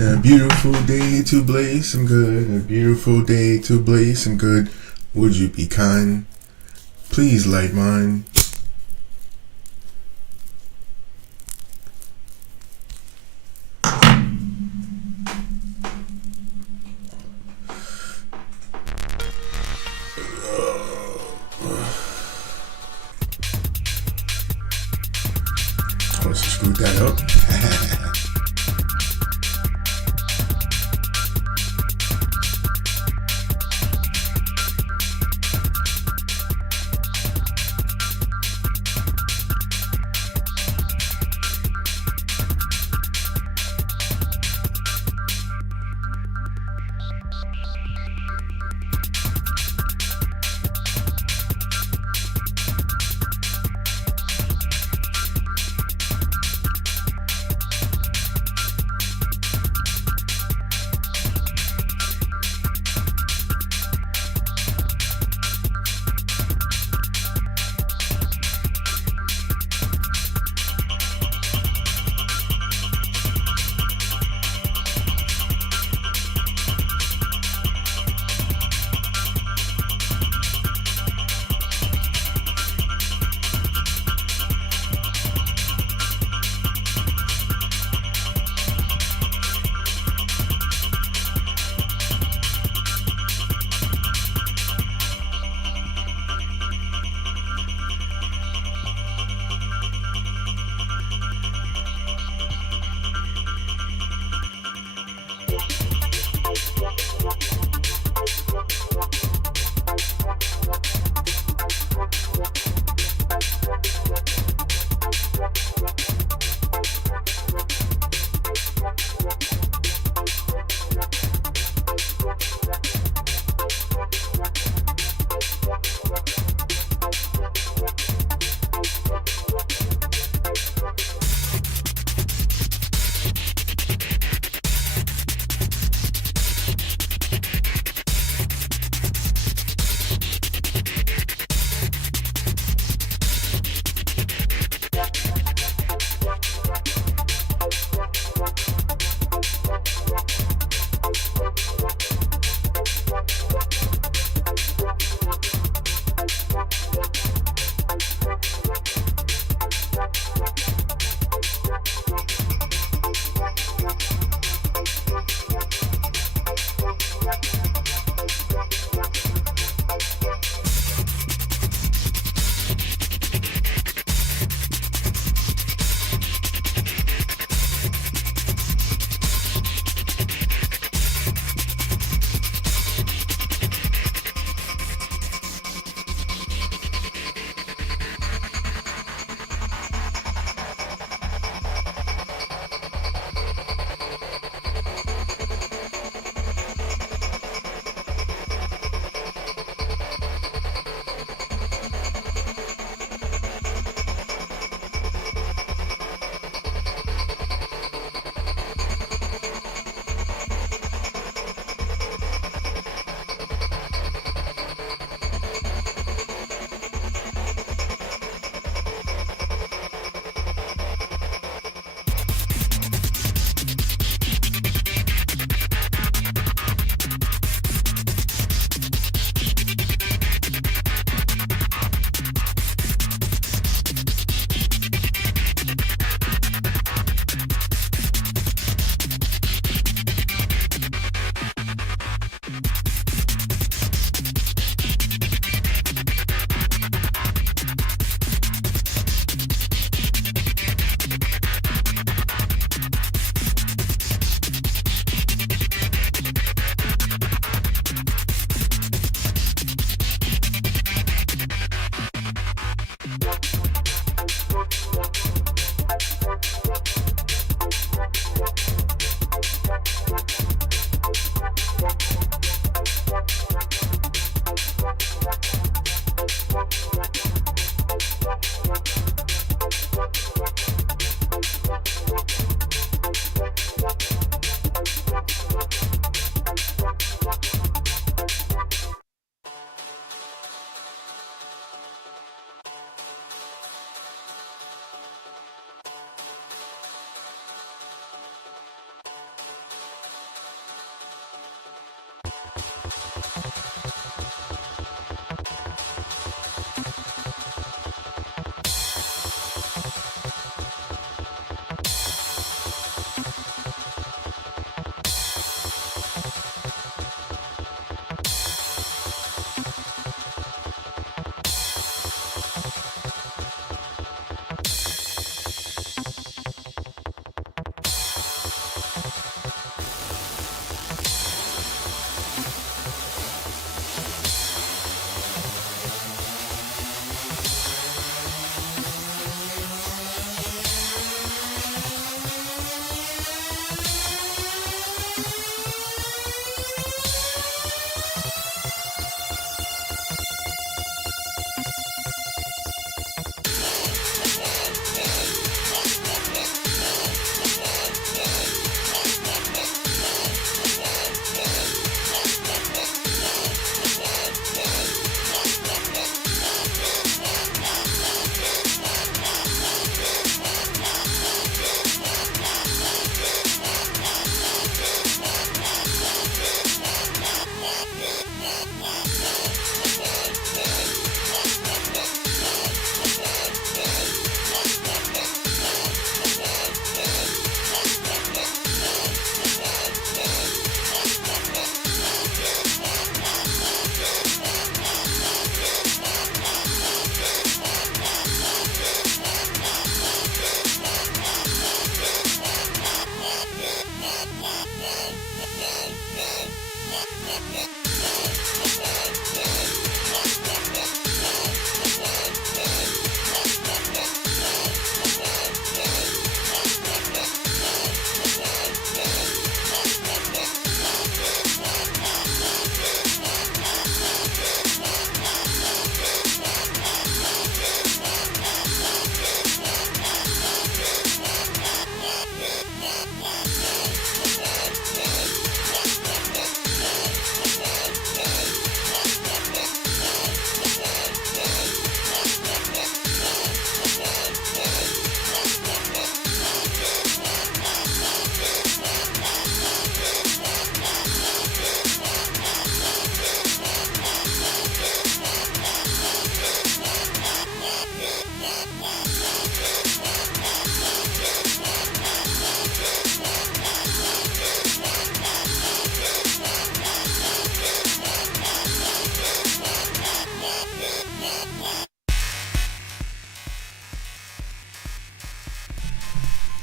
It's a beautiful day to blaze some good, a beautiful day to blaze some good. Would you be kind? Please light mine. Let's scoot that up.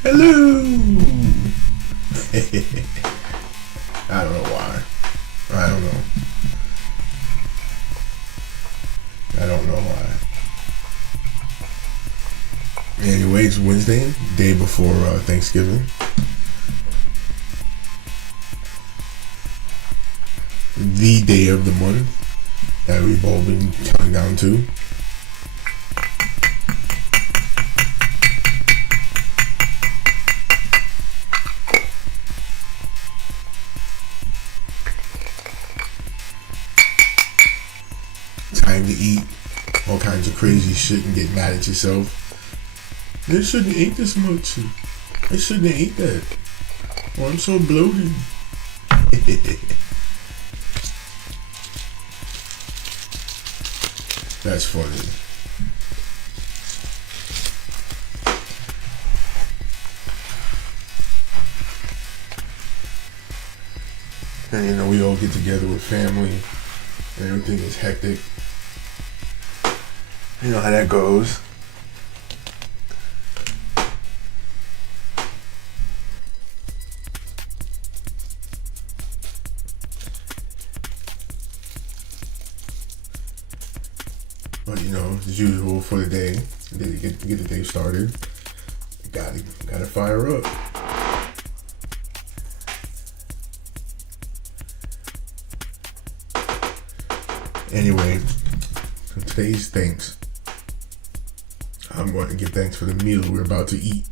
Hello. I don't know why. I don't know. I don't know why. Anyway, it's Wednesday, day before Thanksgiving. The day of the month that we've all been counting down to. Time to eat all kinds of crazy shit and get mad at yourself. I shouldn't eat this much. I shouldn't eat that. Oh, I'm so bloated. That's funny. And you know, we all get together with family and everything is hectic. You know how that goes. But you know, as usual for the day, to get the day started, gotta fire up. Anyway, for today's thanks, I'm going to give thanks for the meal we're about to eat.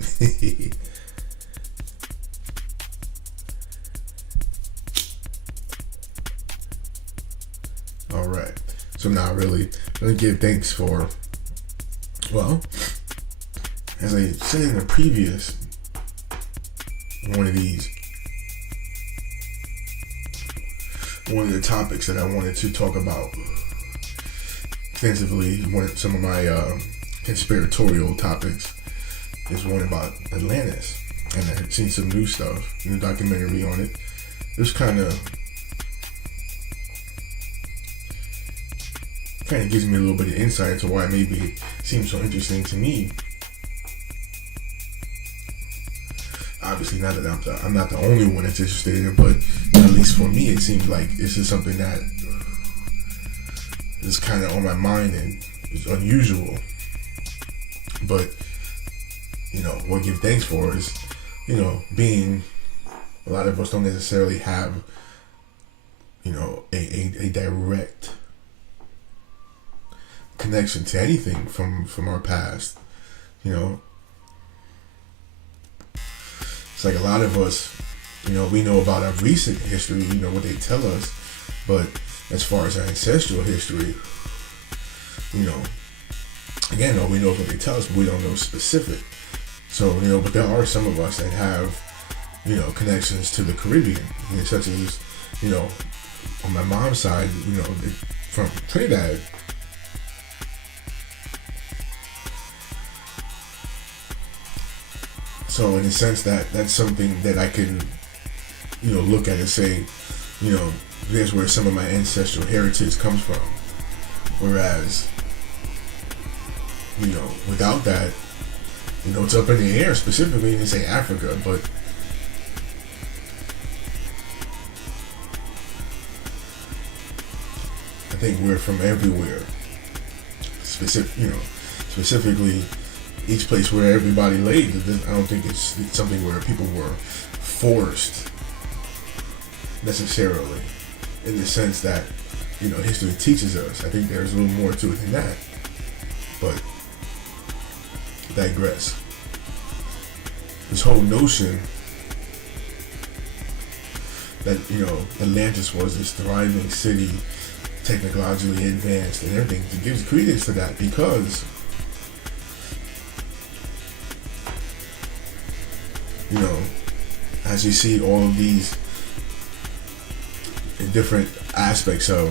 All right. So now, really, I'm going to give thanks for, well, as I said in a previous one of these, one of the topics that I wanted to talk about extensively, some of my conspiratorial topics, is one about Atlantis. And I had seen some new stuff, new documentary on it. It was kind of gives me a little bit of insight into why maybe it seems so interesting to me. Obviously, not that I'm not the only one that's interested in it, but at least for me, it seems like this is something that is kind of on my mind and is unusual. But you know, what I give thanks for is, you know, being a lot of us don't necessarily have, you know, a direct connection to anything from our past. You know, it's like a lot of us, you know, we know about our recent history, you know, what they tell us, but as far as our ancestral history, you know, again, all we know is what they tell us, but we don't know specific. So, you know, but there are some of us that have, you know, connections to the Caribbean, you know, such as, you know, on my mom's side, you know, from Trinidad. So in a sense that's something that I can, you know, look at and say, you know, here's where some of my ancestral heritage comes from. Whereas, you know, without that, you know, it's up in the air, specifically in, say, Africa, but I think we're from everywhere. Specifically, each place where everybody laid, I don't think it's something where people were forced necessarily, in the sense that, you know, history teaches us. I think there's a little more to it than that, but digress. This whole notion that, you know, Atlantis was this thriving city, technologically advanced and everything, it gives credence to that, because you know, as you see all of these different aspects of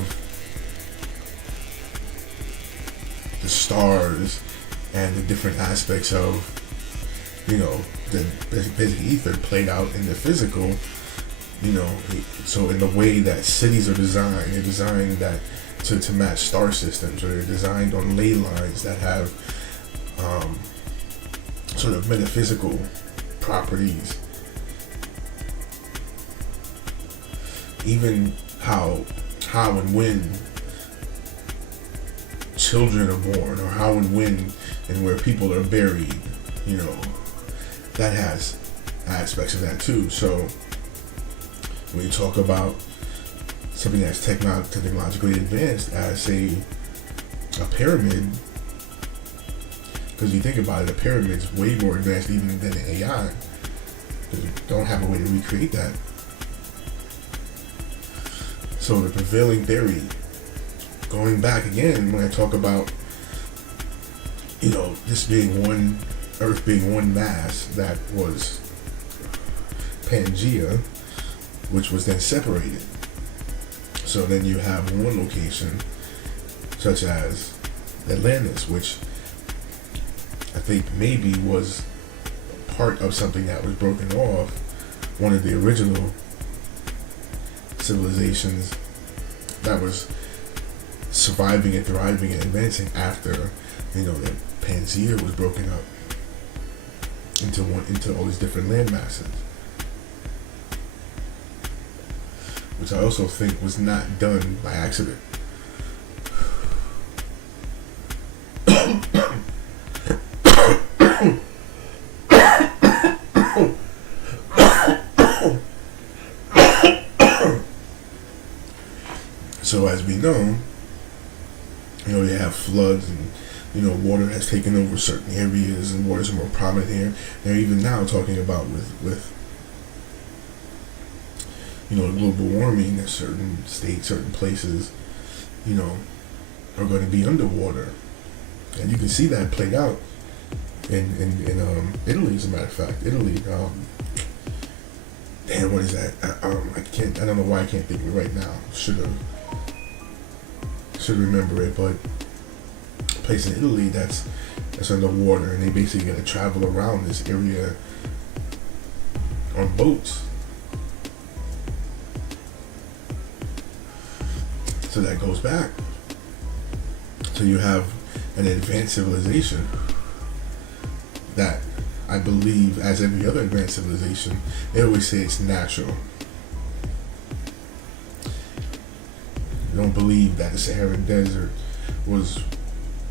the stars and the different aspects of, you know, the basic ether played out in the physical, you know, so in the way that cities are designed, they're designed that to match star systems, or they're designed on ley lines that have sort of metaphysical properties, even how and when children are born, or how and when and where people are buried, you know, that has aspects of that too. So when you talk about something that's technologically advanced as a pyramid, because you think about it, a pyramid's way more advanced even than the AI, because we don't have a way to recreate that. So the prevailing theory, going back again, when I talk about, you know, this being one, Earth being one mass that was Pangea, which was then separated. So then you have one location, such as Atlantis, which I think maybe was part of something that was broken off, one of the original civilizations that was surviving and thriving and advancing after, you know, that Pangea was broken up into all these different land masses, which I also think was not done by accident. So as we know, you know, you have floods and, you know, water has taken over certain areas and waters are more prominent here. They're even now talking about with you know, global warming, that certain states, certain places, you know, are going to be underwater. And you can see that played out in Italy, as a matter of fact. Italy, damn, what is that? I don't know why I can't think of it right now. Should remember it, but a place in Italy that's underwater, and they basically got to travel around this area on boats. So that goes back. So you have an advanced civilization that I believe, as every other advanced civilization, they always say it's natural. I don't believe that the Saharan desert was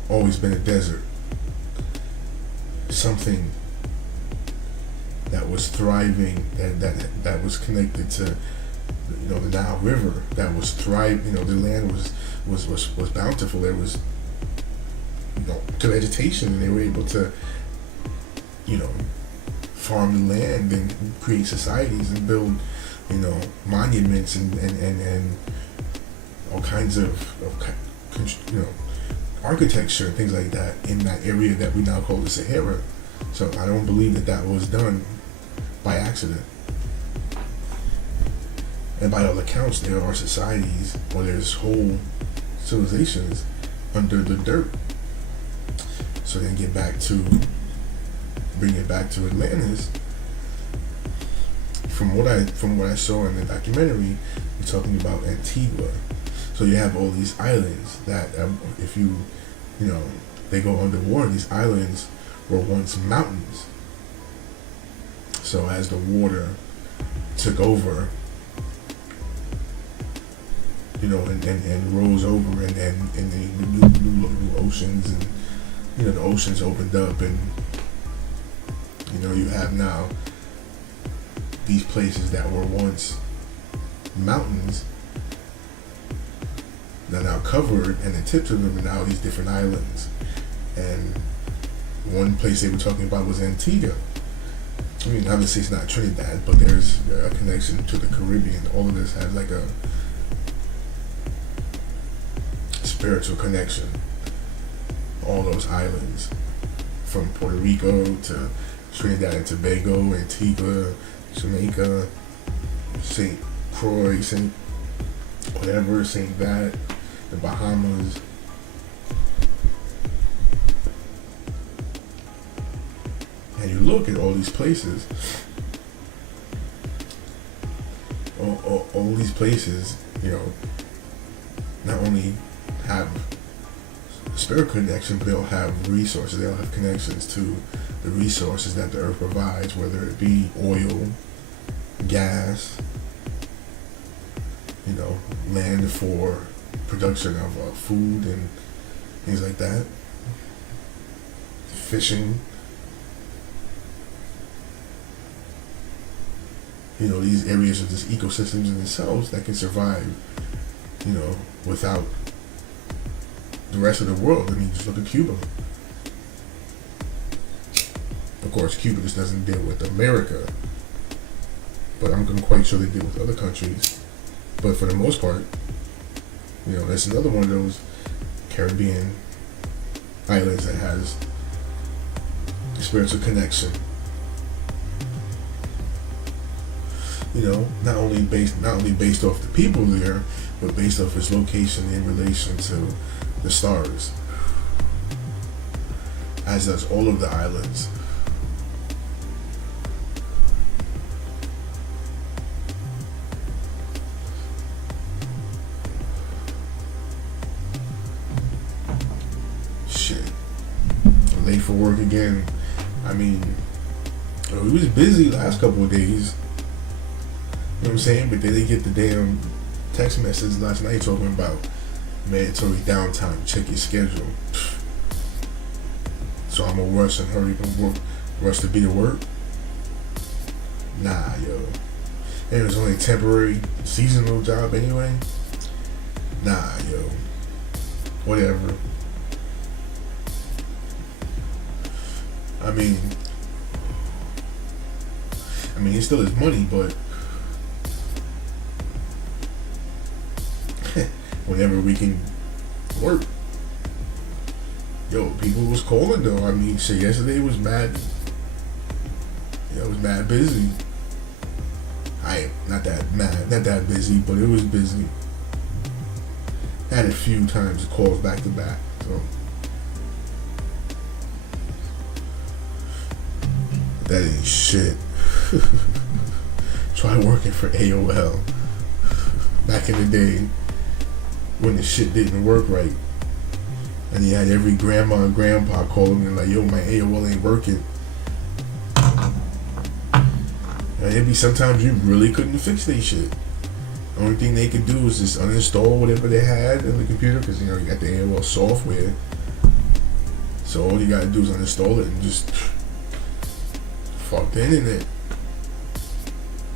always been a desert. Something that was thriving, that was connected to, you know, the Nile River, that was thriving. You know, the land was bountiful. There was, you know, to vegetation, and they were able to, you know, farm the land and create societies and build, you know, monuments and all kinds of you know, architecture and things like that in that area that we now call the Sahara. So I don't believe that was done by accident. And by all accounts, there are societies, or there's whole civilizations under the dirt. So then bring it back to Atlantis. From what I saw in the documentary, you're talking about Antigua. So you have all these islands that, if you know, they go underwater. These islands were once mountains. So as the water took over, you know, and rose over, and the new oceans, and, you know, the oceans opened up, and, you know, you have now these places that were once mountains that are now covered, and the tips of them are now these different islands. And one place they were talking about was Antigua. I mean, obviously it's not Trinidad, but there's a connection to the Caribbean. All of this has like a spiritual connection. All those islands, from Puerto Rico to Trinidad and Tobago, Antigua, Jamaica, St. Croix, St. whatever, St. that, the Bahamas. And you look at all these places, all these places, you know, not only have spirit connection, but they'll have resources. They'll have connections to the resources that the earth provides, whether it be oil, gas, land for production of food and things like that, fishing. These areas are just ecosystems in themselves that can survive, without the rest of the world. I mean, just look at Cuba. Of course, Cuba just doesn't deal with America, but I'm quite sure they deal with other countries. But for the most part, that's another one of those Caribbean islands that has a spiritual connection. Not only based off the people there, but based off its location in relation to the stars, as does all of the islands. Shit, I'm late for work again. I mean, we was busy last couple of days. You know what I'm saying? But then they get the damn text message last night talking about mandatory downtime. Check your schedule. So I'm gonna rush and hurry and rush to be to work. Nah, yo. And it was only a temporary, seasonal job anyway. Nah, yo. Whatever. I mean, it still is money, but whenever we can work. Yo, people was calling though. I mean, shit, yesterday was mad. It was mad busy. Not that busy, but it was busy. Had a few times calls back to back. So that ain't shit. Try working for AOL back in the day when the shit didn't work right, and you had every grandma and grandpa calling me like, "Yo, my AOL ain't working." And it'd be sometimes you really couldn't fix their shit. The only thing they could do is just uninstall whatever they had in the computer, because you got the AOL software. So all you gotta do is uninstall it and just fuck the internet,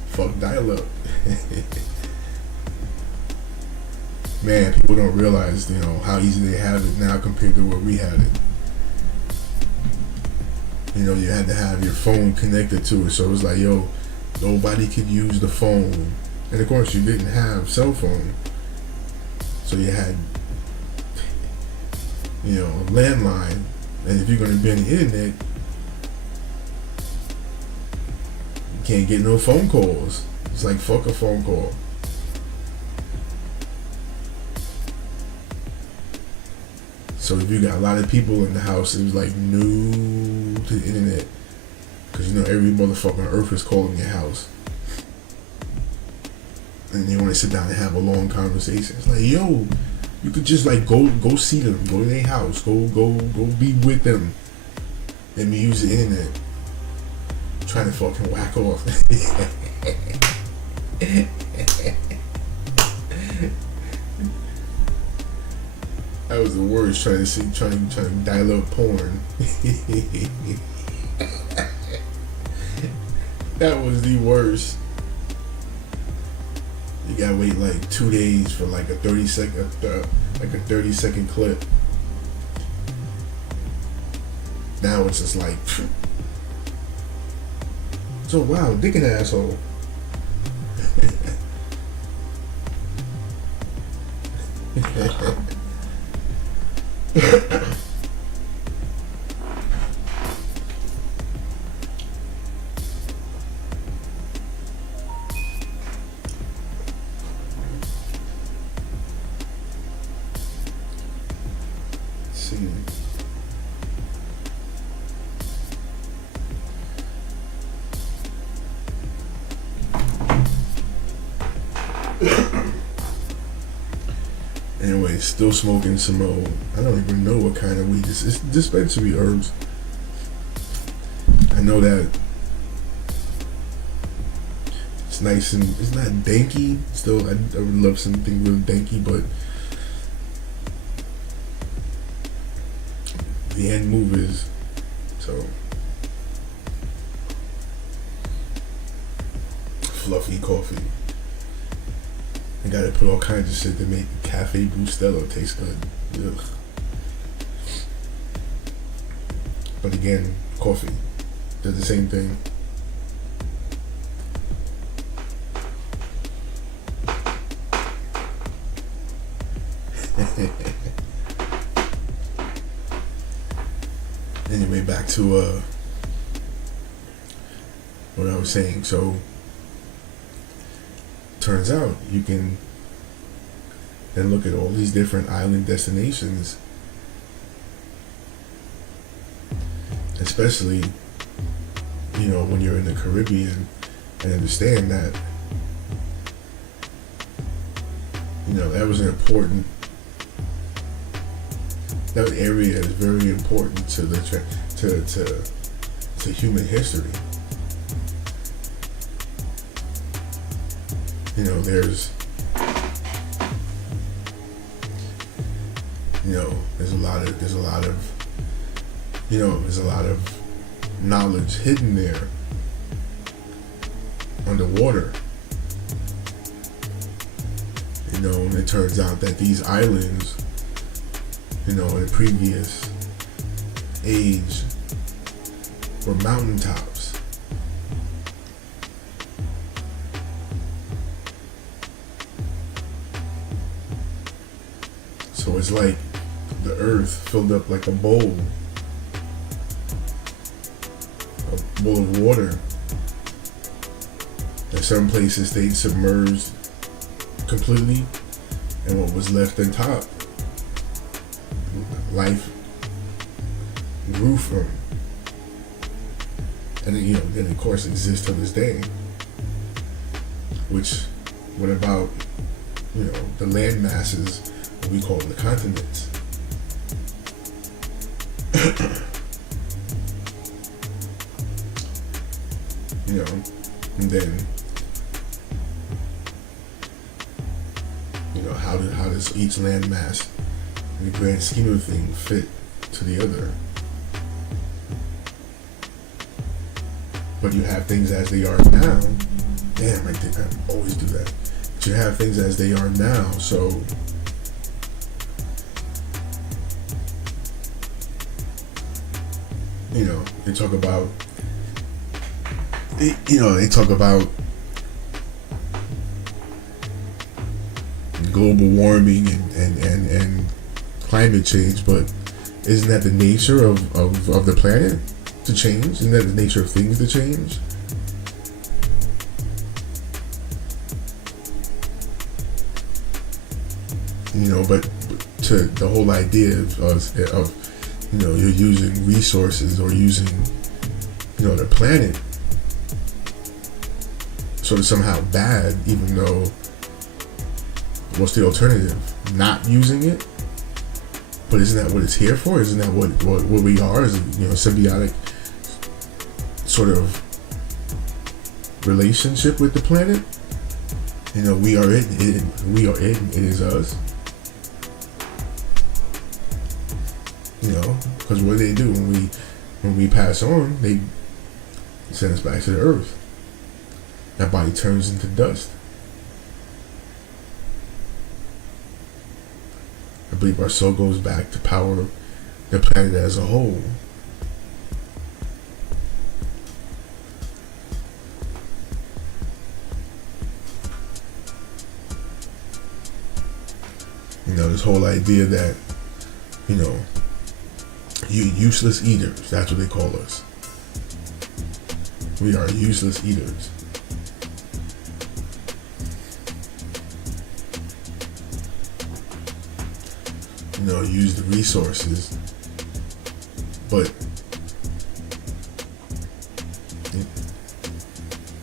fuck dial-up. Man, people don't realize, how easy they have it now compared to where we had it. You had to have your phone connected to it, so it was like, yo, nobody could use the phone. And of course, you didn't have cell phone, so you had, a landline. And if you're gonna be on the internet, you can't get no phone calls. It's like, fuck a phone call. So if you got a lot of people in the house, it was like new to the internet, because every motherfucker on earth is calling your house, and they want to sit down and have a long conversation. It's like, yo, you could just like go see them, go to their house, go be with them, and use the internet, trying to fucking whack off. That was the worst, trying to dial up porn. That was the worst. You gotta wait like 2 days for like a 30-second clip. Now it's just like, so wow, dick an asshole. See. Still smoking some old, I don't even know what kind of weed. It's dispensary herbs. I know that it's nice and it's not danky. Still, I would love something real danky, but the end move is so fluffy coffee. I gotta put all kinds of shit to make Cafe Bustelo taste good. Ugh. But again, coffee does the same thing. Anyway, back to what I was saying. So turns out you can then look at all these different island destinations, especially when you're in the Caribbean, and understand that that was an important, that area is very important to the to human history. There's there's a lot of knowledge hidden there underwater. And it turns out that these islands, in the previous age, were mountaintops. So it's like the earth filled up like a bowl of water. In some places stayed submerged completely, and what was left on top, life grew from. And then of course exists to this day. Which, what about, the land masses, what we call the continents? And then, how does each landmass, in the grand scheme of things, fit to the other? But you have things as they are now. Damn, I always do that. But you have things as they are now, so they talk about global warming and climate change, but isn't that the nature of the planet to change? Isn't that the nature of things to change? But to the whole idea of you're using resources or using the planet sort of somehow bad, even though what's the alternative? Not using it? But isn't that what it's here for? Isn't that what we are? Is it, symbiotic sort of relationship with the planet? We are it, we are it, and it is us. Because what do they do when we pass on? They send us back to the earth. That body turns into dust. I believe our soul goes back to power the planet as a whole. This whole idea that, you useless eaters, that's what they call us. We are useless eaters. Use the resources, but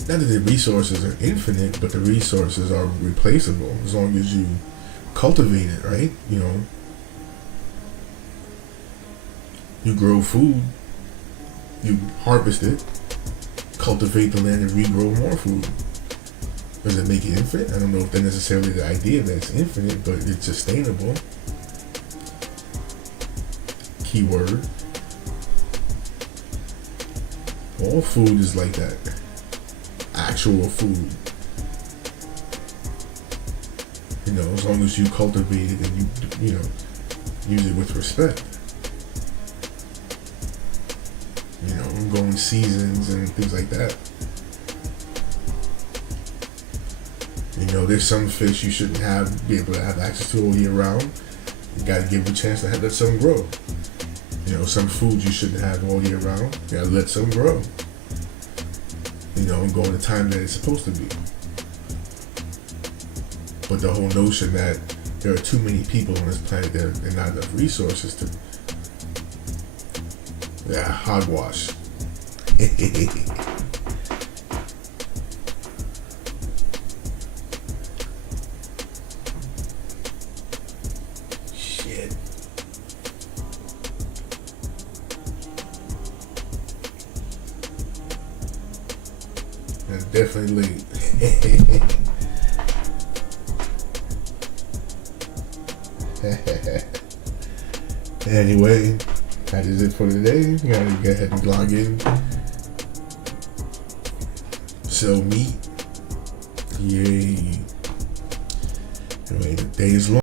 not that the resources are infinite, but the resources are replaceable as long as you cultivate it, right? You grow food, you harvest it, cultivate the land, and regrow more food. Does it make it infinite? I don't know if that's necessarily the idea that it's infinite, but it's sustainable. Keyword. All food is like that. Actual food. As long as you cultivate it and you use it with respect. Going seasons and things like that. There's some fish you shouldn't be able to have access to all year round. You gotta give them a chance to let some grow. Some foods you shouldn't have all year round. You gotta let some grow. And go in the time that it's supposed to be. But the whole notion that there are too many people on this planet that there are not enough resources to, hogwash. Shit. That's definitely late. Anyway, that is it for today. You gotta go ahead and log in. Sell meat. Yay. Anyway, the day is long.